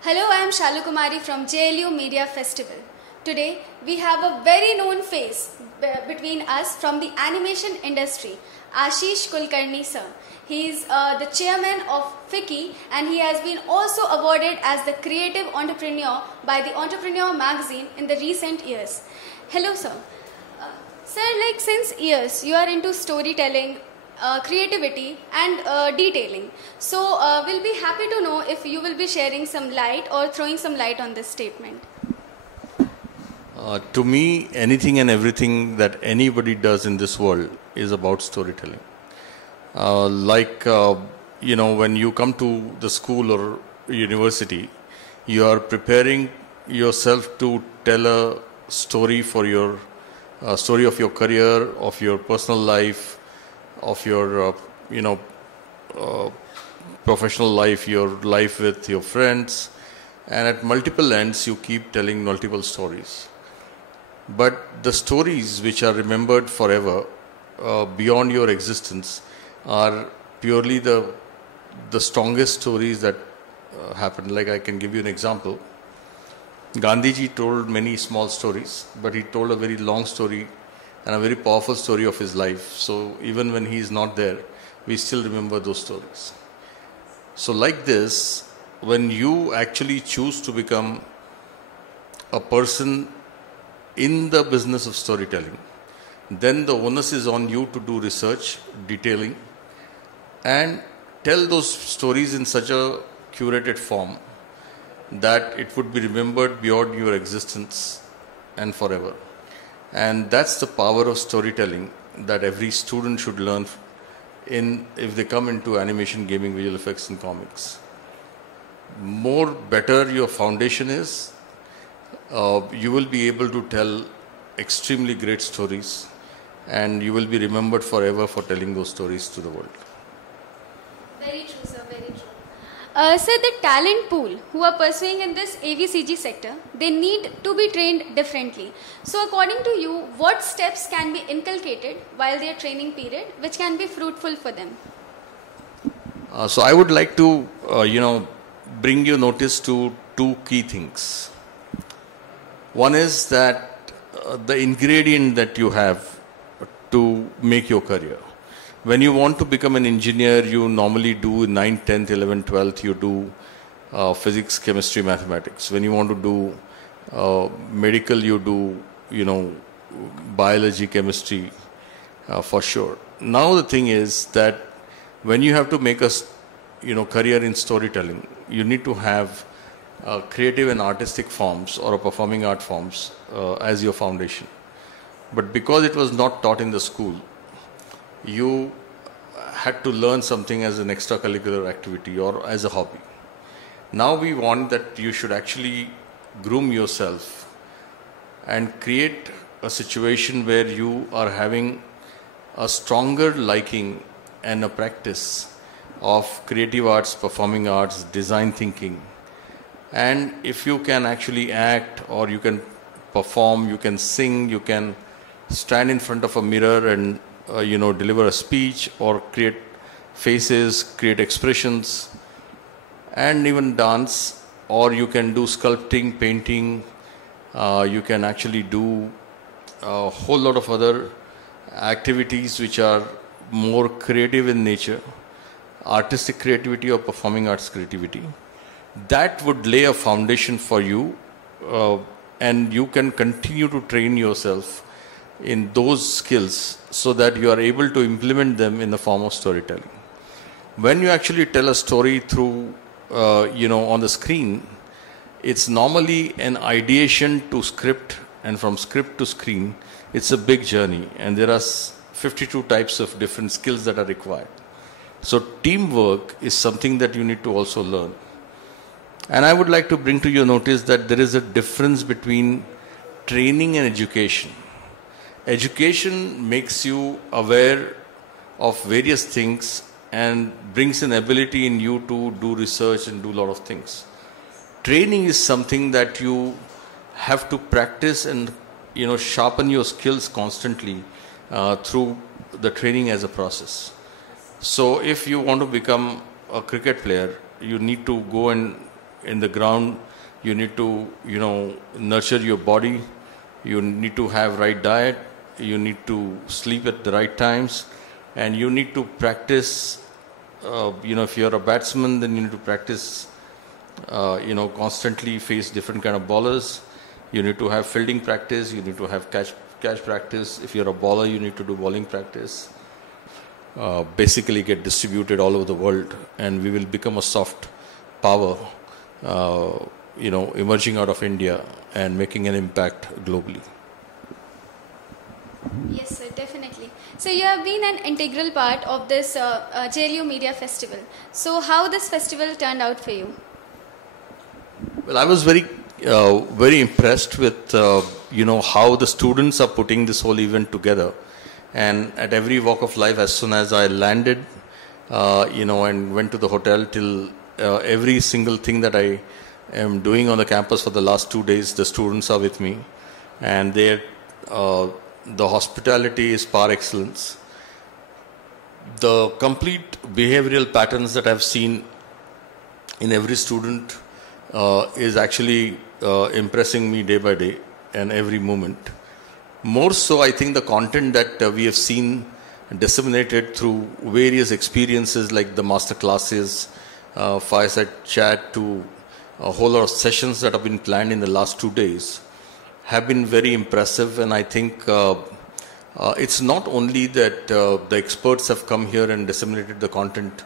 Hello, I am Shalu Kumari from JLU Media Festival. Today, we have a very known face between us from the animation industry, Ashish Kulkarni sir. He is the chairman of FICCI and he has been also awarded as the creative entrepreneur by the Entrepreneur magazine in the recent years. Hello sir. Sir, since years you are into storytelling, creativity and detailing. So we'll be happy to know if you will be sharing some light or throwing some light on this statement. To me, anything and everything that anybody does in this world is about storytelling. When you come to the school or university, you are preparing yourself to tell a story for your story of your career, of your personal life, of your professional life, your life with your friends, and at multiple ends you keep telling multiple stories. But the stories which are remembered forever beyond your existence are purely the strongest stories that happen. Like I can give you an example. Gandhiji told many small stories, but he told a very long story and a very powerful story of his life. So even when he is not there, we still remember those stories. So like this, when you actually choose to become a person in the business of storytelling, then the onus is on you to do research, detailing, and tell those stories in such a curated form that it would be remembered beyond your existence and forever. And that's the power of storytelling that every student should learn if they come into animation, gaming, visual effects and comics. Better your foundation is, you will be able to tell extremely great stories and you will be remembered forever for telling those stories to the world. Very true, sir, very true. Sir, the talent pool who are pursuing in this AVCG sector, they need to be trained differently. So according to you, what steps can be inculcated while their training period which can be fruitful for them? So I would like to, bring your notice to two key things. One is that the ingredient that you have to make your career. When you want to become an engineer, you normally do 9th, 10th, 11th, 12th, you do physics, chemistry, mathematics. When you want to do medical, you do, biology, chemistry, for sure. Now the thing is that when you have to make a, career in storytelling, you need to have creative and artistic forms or a performing art forms as your foundation. But because it was not taught in the school, you had to learn something as an extracurricular activity or as a hobby. Now we want that you should actually groom yourself and create a situation where you are having a stronger liking and a practice of creative arts, performing arts, design thinking. And if you can actually act or you can perform, you can sing, you can stand in front of a mirror and deliver a speech or create faces, create expressions, and even dance, or you can do sculpting, painting, you can actually do a whole lot of other activities which are more creative in nature, artistic creativity or performing arts creativity. That would lay a foundation for you and you can continue to train yourself in those skills so that you are able to implement them in the form of storytelling. When you actually tell a story through, on the screen, it's normally an ideation to script, and from script to screen, it's a big journey, and there are 52 types of different skills that are required. So teamwork is something that you need to also learn. And I would like to bring to your notice that there is a difference between training and education. Education makes you aware of various things and brings an ability in you to do research and do a lot of things. Training is something that you have to practice and sharpen your skills constantly through the training as a process. So if you want to become a cricket player, you need to go and in the ground, you need to, nurture your body, you need to have right diet, you need to sleep at the right times, and you need to practice, if you're a batsman, then you need to practice, constantly face different kind of bowlers. You need to have fielding practice, you need to have catch practice. If you're a bowler, you need to do bowling practice. Basically get distributed all over the world, and we will become a soft power, emerging out of India and making an impact globally. Yes, sir, definitely. So you have been an integral part of this JLU Media Festival. So how this festival turned out for you? Well, I was very impressed with, how the students are putting this whole event together. And at every walk of life, as soon as I landed, and went to the hotel, till every single thing that I am doing on the campus for the last 2 days, the students are with me. And the hospitality is par excellence. The complete behavioral patterns that I've seen in every student is actually impressing me day by day and every moment. More so, I think the content that we have seen disseminated through various experiences like the master classes, fireside chat, to a whole lot of sessions that have been planned in the last 2 days have been very impressive. And I think it's not only that the experts have come here and disseminated the content,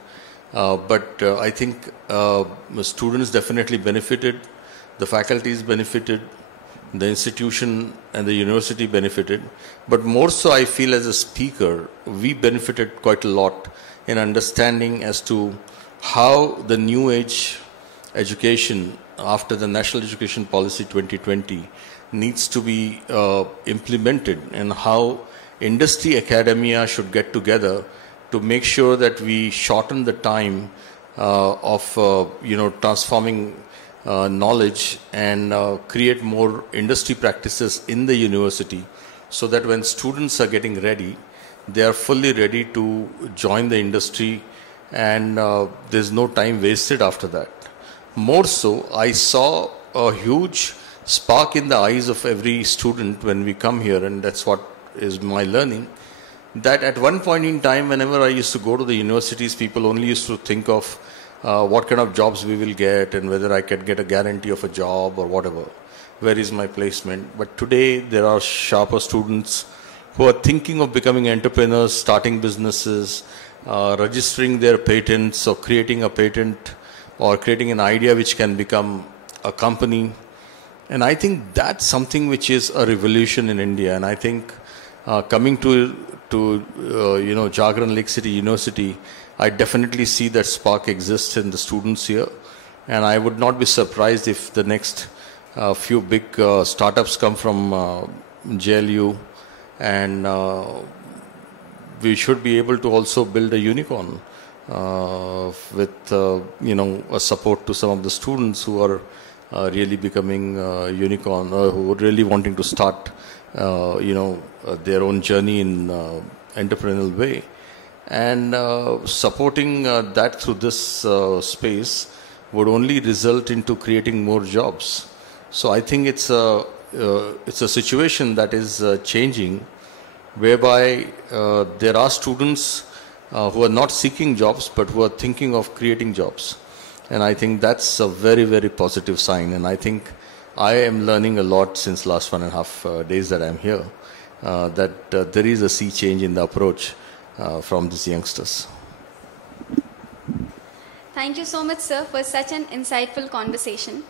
but I think the students definitely benefited, the faculties benefited, the institution and the university benefited. But more so, I feel as a speaker, we benefited quite a lot in understanding as to how the new age education after the National Education Policy 2020 needs to be implemented, and how industry academia should get together to make sure that we shorten the time of transforming knowledge and create more industry practices in the university, so that when students are getting ready, they are fully ready to join the industry, and there's no time wasted after that. More so, I saw a huge spark in the eyes of every student when we come here, and that's what is my learning, that at one point in time, whenever I used to go to the universities, people only used to think of what kind of jobs we will get and whether I can get a guarantee of a job or whatever. Where is my placement? But today there are sharper students who are thinking of becoming entrepreneurs, starting businesses, registering their patents or creating a patent or creating an idea which can become a company. And I think that's something which is a revolution in India. And I think coming to Jagran Lakecity University, I definitely see that spark exists in the students here. And I would not be surprised if the next few big startups come from JLU, and we should be able to also build a unicorn with a support to some of the students who are really becoming unicorn, who are really wanting to start their own journey in entrepreneurial way. And supporting that through this space would only result into creating more jobs. So I think it's a situation that is changing, whereby there are students who are not seeking jobs but who are thinking of creating jobs. And I think that's a very, very positive sign. And I think I am learning a lot since last 1.5 days that I'm here, that there is a sea change in the approach from these youngsters. Thank you so much, sir, for such an insightful conversation.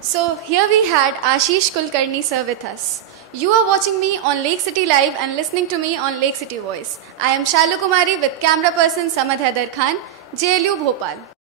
So here we had Ashish Kulkarni, sir, with us. You are watching me on Lakecity Live and listening to me on Lakecity Voice. I am Shalu Kumari with camera person Samad Haidar Khan, JLU Bhopal.